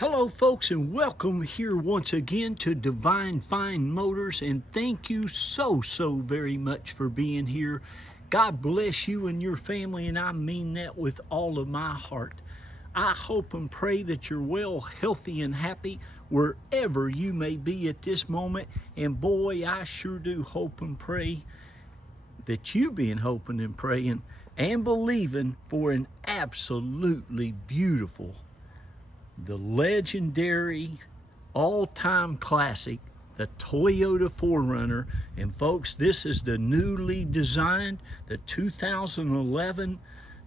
Hello folks, and welcome here once again to Divine Fine Motors, and thank you so very much for being here. God bless you and your family, and I mean that with all of my heart. I hope and pray that you're well, healthy, and happy wherever you may be at this moment. And boy, I sure do hope and pray that you've been hoping and praying and believing for an absolutely beautiful, the legendary, all-time classic, the Toyota 4Runner. And folks, this is the newly designed, the 2011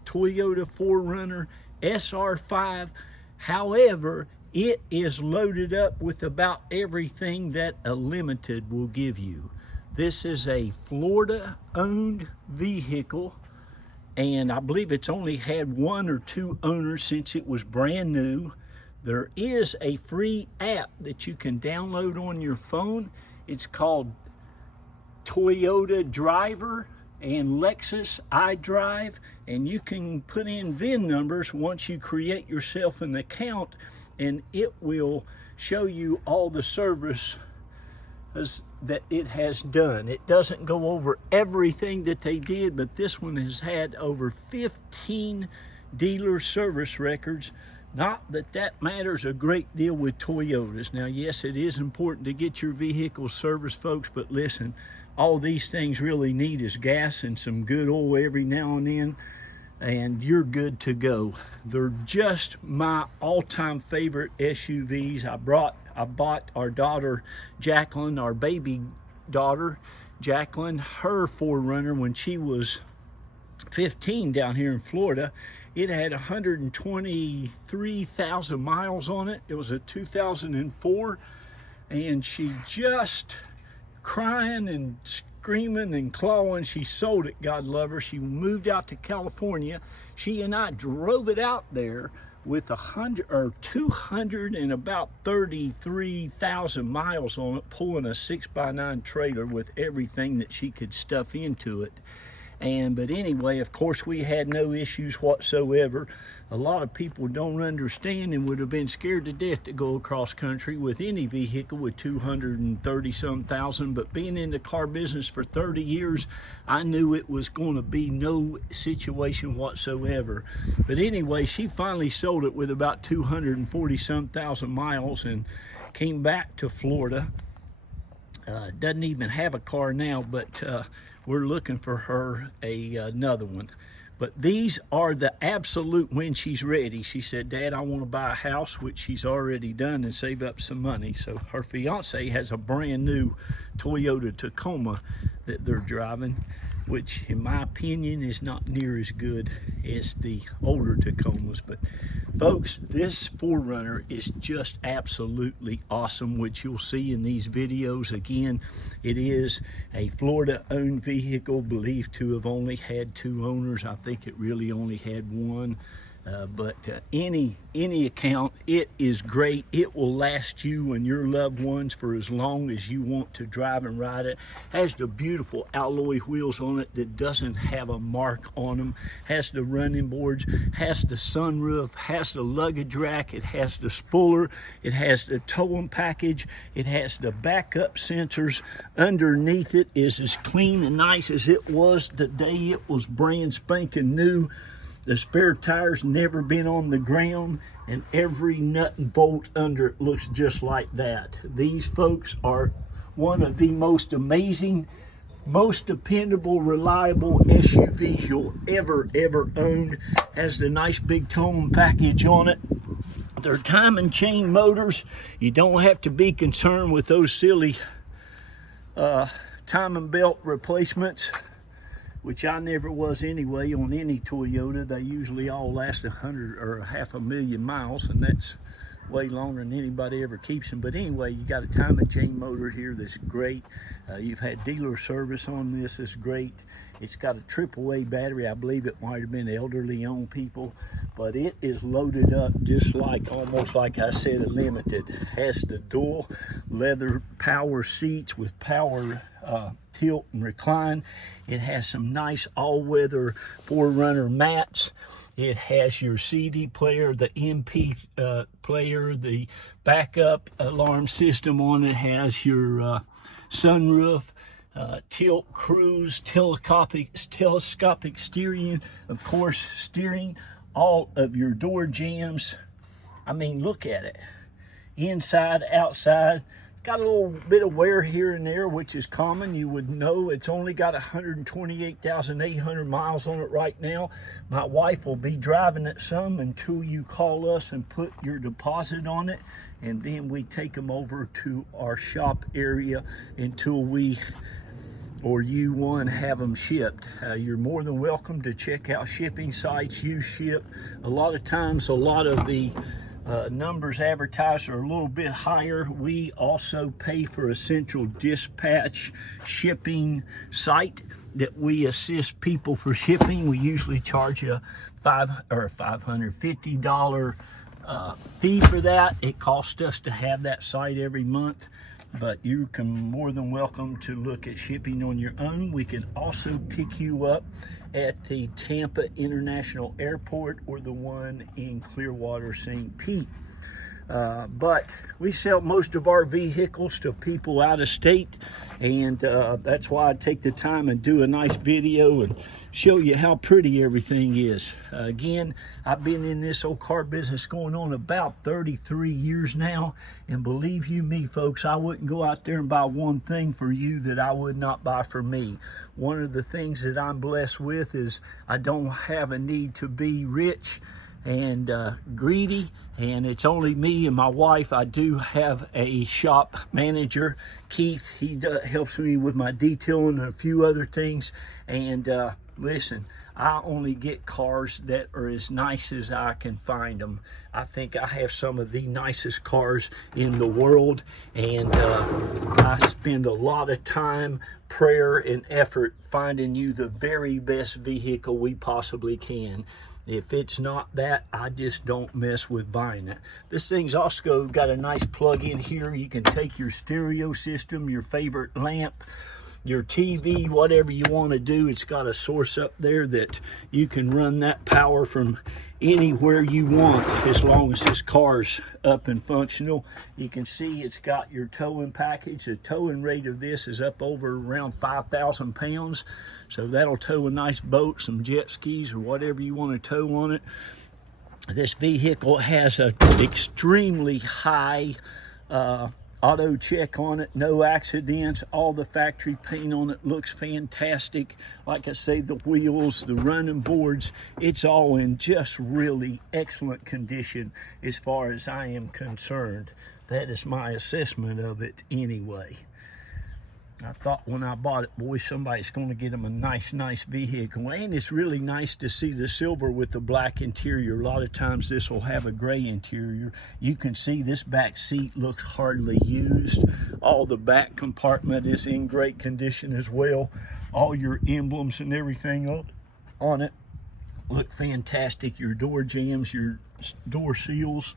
Toyota 4Runner SR5. However, it is loaded up with about everything that a limited will give you. This is a Florida-owned vehicle, and I believe it's only had one or two owners since it was brand new. There is a free app that you can download on your phone. It's called Toyota Driver and Lexus iDrive, and you can put in VIN numbers once you create yourself an account, and it will show you all the service that it has done. It doesn't go over everything that they did, but this one has had over 15 dealer service records. Not that that matters a great deal with Toyotas. Now, yes, it is important to get your vehicle serviced, folks, but listen, all these things really need is gas and some good oil every now and then, and you're good to go. They're just my all-time favorite SUVs. I bought our daughter Jacqueline, our baby daughter Jacqueline, her 4Runner when she was 15 down here in Florida. It had 123,000 miles on it. It was a 2004, and she just crying and screaming and clawing. She sold it, God love her. She moved out to California. She and I drove it out there with 200 and about 33,000 miles on it, pulling a 6x9 trailer with everything that she could stuff into it. But anyway, of course, we had no issues whatsoever. A lot of people don't understand and would have been scared to death to go across country with any vehicle with 230-some thousand. But being in the car business for 30 years, I knew it was going to be no situation whatsoever. But anyway, she finally sold it with about 240-some thousand miles and came back to Florida. Doesn't even have a car now, but we're looking for her another one. But these are the absolute, when she's ready. She said, Dad, I want to buy a house, which she's already done, and save up some money. So her fiance has a brand new Toyota Tacoma that they're driving, which in my opinion is not near as good as the older Tacomas. But folks, this 4Runner is just absolutely awesome, which you'll see in these videos. Again, it is a Florida-owned vehicle, believed to have only had two owners. I think it really only had one. But any account, it is great. It will last you and your loved ones for as long as you want to drive and ride it. Has the beautiful alloy wheels on it that doesn't have a mark on them. Has the running boards, has the sunroof, has the luggage rack, it has the spoiler, it has the towing package, it has the backup sensors. Underneath it is as clean and nice as it was the day it was brand spanking new. The spare tires never been on the ground, and every nut and bolt under it looks just like that. These folks are one of the most amazing, most dependable, reliable SUVs you'll ever own. Has the nice big towing package on it. They're time and chain motors. You don't have to be concerned with those silly timing belt replacements, which I never was anyway on any Toyota. They usually all last 100 or half a million miles, and that's way longer than anybody ever keeps them. But anyway, you got a time and chain motor here that's great. You've had dealer service on this. It's great. It's got a AAA battery. I believe it might have been elderly owned people, but it is loaded up just like, almost like I said, a limited. Has the dual leather power seats with power tilt and recline. It has some nice all-weather 4Runner mats. It has your CD player, the MP player, the backup alarm system on it, has your sunroof, tilt, cruise, telescopic steering, of course, steering, all of your door jambs. I mean, look at it. Inside, outside. Got a little bit of wear here and there, which is common. You would know. It's only got 128,800 miles on it right now. My wife will be driving it some until you call us and put your deposit on it, and then we take them over to our shop area until we or you one have them shipped. You're more than welcome to check out shipping sites. You ship. A lot of times, a lot of the numbers advertised are a little bit higher. We also pay for a central dispatch shipping site that we assist people for shipping. We usually charge a $550 fee for that. It costs us to have that site every month, but you can more than welcome to look at shipping on your own. We can also pick you up at the Tampa International Airport or the one in Clearwater, St. Pete. But we sell most of our vehicles to people out of state, and that's why I take the time and do a nice video and show you how pretty everything is. Again, I've been in this old car business going on about 33 years now, and believe you me, folks, I wouldn't go out there and buy one thing for you that I would not buy for me. One of the things that I'm blessed with is I don't have a need to be rich and greedy, and it's only me and my wife. I do have a shop manager, Keith. He helps me with my detailing and a few other things. And listen, I only get cars that are as nice as I can find them. I think I have some of the nicest cars in the world, and I spend a lot of time, prayer, and effort finding you the very best vehicle we possibly can. If it's not that, I just don't mess with buying it. This thing's also got a nice plug in here. You can take your stereo system, your favorite lamp, your TV, whatever you want to do. It's got a source up there that you can run that power from anywhere you want, as long as this car's up and functional. You can see it's got your towing package. The towing rate of this is up over around 5,000 pounds. So that'll tow a nice boat, some jet skis, or whatever you want to tow on it. This vehicle has an extremely high auto check on it, no accidents. All the factory paint on it looks fantastic. Like I say, the wheels, the running boards, it's all in just really excellent condition as far as I am concerned. That is my assessment of it anyway. I thought when I bought it, boy, somebody's going to get them a nice vehicle. And it's really nice to see the silver with the black interior. A lot of times this will have a gray interior. You can see this back seat looks hardly used. All the back compartment is in great condition as well. All your emblems and everything on it look fantastic. Your door jambs, your door seals.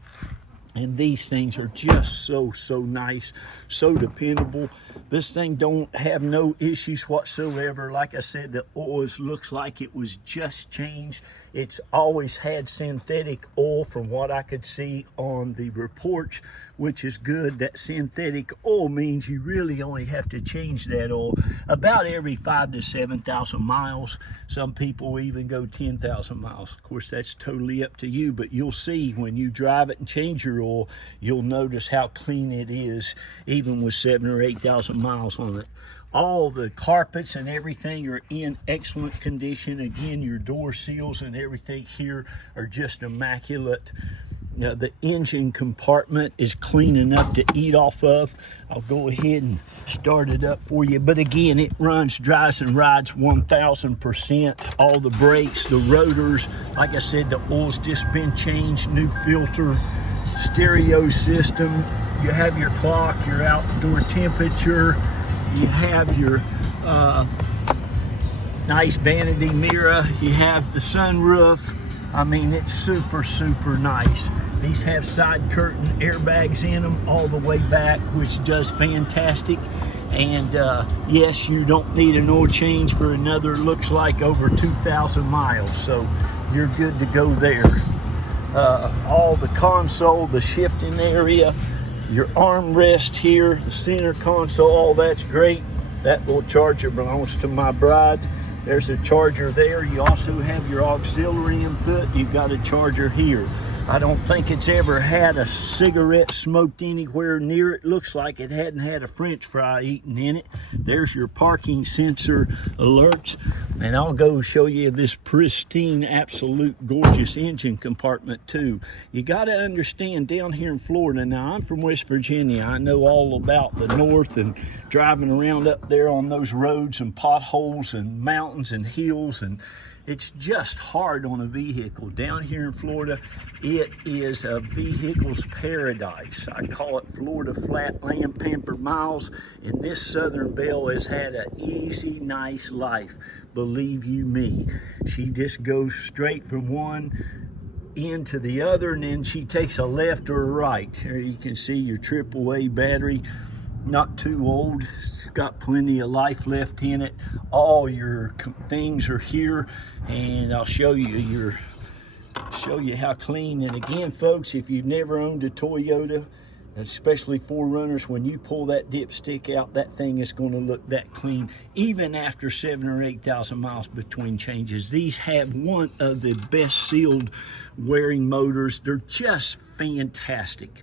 And these things are just so nice, so dependable. This thing don't have no issues whatsoever. Like I said, the oil looks like it was just changed. It's always had synthetic oil from what I could see on the reports, which is good. That synthetic oil means you really only have to change that oil about every 5,000 to 7,000 miles. Some people even go 10,000 miles. Of course, that's totally up to you, but you'll see when you drive it and change your oil, you'll notice how clean it is, even with 7,000 or 8,000 miles on it. All the carpets and everything are in excellent condition. Again, your door seals and everything here are just immaculate. Now, the engine compartment is clean enough to eat off of. I'll go ahead and start it up for you. But again, it runs, drives, and rides 1,000%. All the brakes, the rotors, like I said, the oil's just been changed, new filter, stereo system. You have your clock, your outdoor temperature. You have your nice vanity mirror. You have the sunroof. I mean, it's super nice. These have side curtain airbags in them all the way back, which does fantastic. And yes, you don't need an oil change for another, looks like over 2,000 miles. So you're good to go there. All the console, the shifting area, your armrest here, the center console, all that's great. That little charger belongs to my bride. There's a charger there. You also have your auxiliary input. You've got a charger here. I don't think it's ever had a cigarette smoked anywhere near it. Looks like it hadn't had a French fry eaten in it. There's your parking sensor alerts. And I'll go show you this pristine, absolute gorgeous engine compartment too. You got to understand, down here in Florida, now I'm from West Virginia. I know all about the north and driving around up there on those roads and potholes and mountains and hills, and it's just hard on a vehicle. Down here in Florida, it is a vehicle's paradise. I call it Florida Flatland Pampered Miles, and this Southern Belle has had an easy, nice life. Believe you me. She just goes straight from one end to the other, and then she takes a left or a right. There you can see your AAA battery. Not too old, it's got plenty of life left in it. All your things are here, and I'll show you how clean. And again, folks, if you've never owned a Toyota, especially 4Runners, when you pull that dipstick out, that thing is going to look that clean, even after 7,000 or 8,000 miles between changes. These have one of the best sealed wearing motors. They're just fantastic.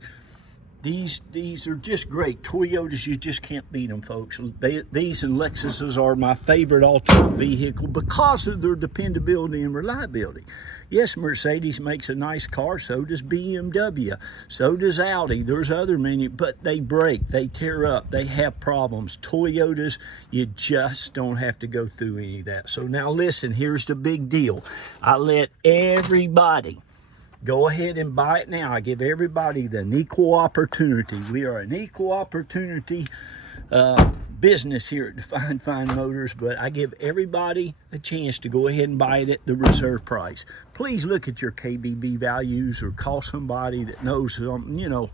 These are just great. Toyotas, you just can't beat them, folks. These and Lexuses are my favorite all-time vehicle because of their dependability and reliability. Yes, Mercedes makes a nice car, so does BMW, so does Audi. There's other many, but they break, they tear up, they have problems. Toyotas, you just don't have to go through any of that. So now listen, here's the big deal. I let everybody go ahead and buy it now. I give everybody an equal opportunity. We are an equal opportunity business here at Define Fine Motors, but I give everybody a chance to go ahead and buy it at the reserve price. Please look at your KBB values or call somebody that knows, you know,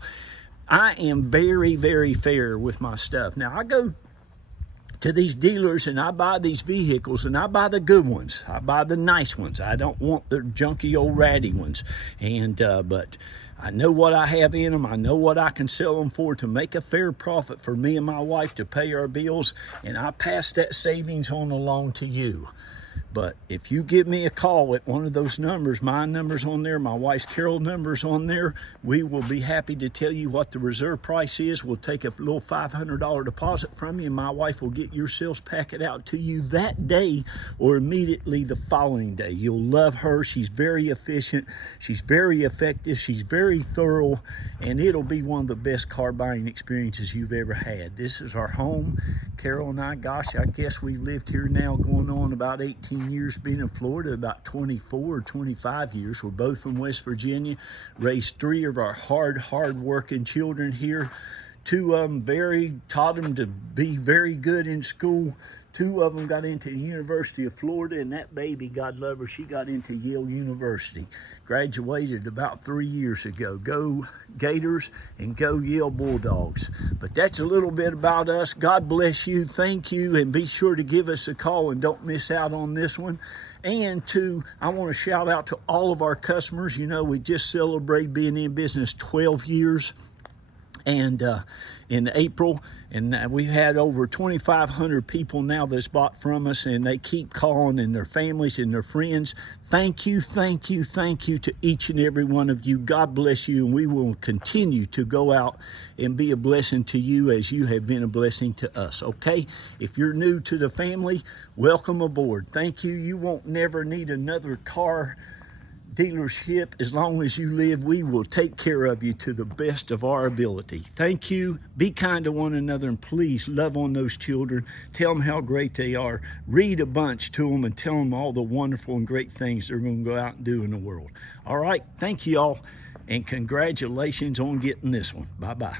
I am very, very fair with my stuff. Now, I go to these dealers and I buy these vehicles, and I buy the good ones. I buy the nice ones. I don't want the junky old ratty ones. And but I know what I have in them. I know what I can sell them for to make a fair profit for me and my wife to pay our bills, and I pass that savings on along to you. But if you give me a call at one of those numbers, my number's on there, my wife's Carol number's on there, we will be happy to tell you what the reserve price is. We'll take a little $500 deposit from you, and my wife will get your sales packet out to you that day or immediately the following day. You'll love her. She's very efficient. She's very effective. She's very thorough, and it'll be one of the best car buying experiences you've ever had. This is our home. Carol and I, gosh, I guess we've lived here now going on about 18 years, being in Florida about 24 or 25 years. We're both from West Virginia, raised 3 of our hard working children here. 2 of them taught them to be very good in school. 2 of them got into the University of Florida, and that baby, God love her, she got into Yale University. Graduated about 3 years ago. Go Gators and go Yale Bulldogs. But that's a little bit about us. God bless you. Thank you. And be sure to give us a call and don't miss out on this one. And 2, I want to shout out to all of our customers. You know, we just celebrated being in business 12 years. And in April, and we've had over 2,500 people now that's bought from us, and they keep calling, and their families and their friends. Thank you, thank you, thank you to each and every one of you. God bless you, and we will continue to go out and be a blessing to you as you have been a blessing to us, okay? If you're new to the family, welcome aboard. Thank you. You won't never need another car dealership. As long as you live, we will take care of you to the best of our ability. Thank you. Be kind to one another, and please love on those children. Tell them how great they are. Read a bunch to them and tell them all the wonderful and great things they're going to go out and do in the world. All right. Thank you all, and congratulations on getting this one. Bye-bye.